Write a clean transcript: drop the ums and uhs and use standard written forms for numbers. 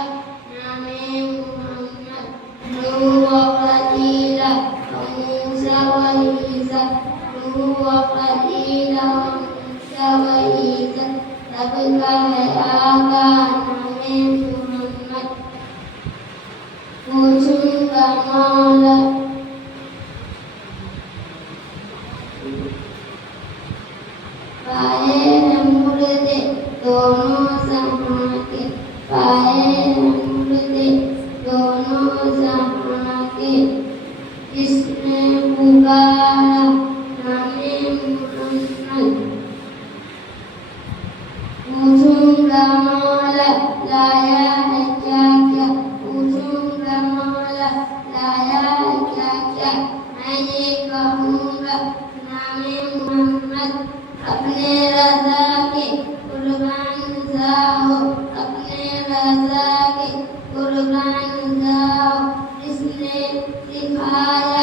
नामे मुहम्मद नूह व खलीला व मूसा व ईसा नूह व खलीला व मूसा व ईसा सबका है आका नामे मुहम्मद पूछूंगा मौला पाए मुर्दे दोनों जहां के पाए मुर्दे दोनों जहां के किसने पुकारा नामे मुहम्मद पूछूंगा मौला लाया है क्या क्या पूछूंगा मौला लाया है क्या क्या मैं ये कहूँगा नामे मुहम्मद अपने रज़ा के कुर्बान जाओ अपने रज़ा के कुर्बान जाओ जिसने सिखाया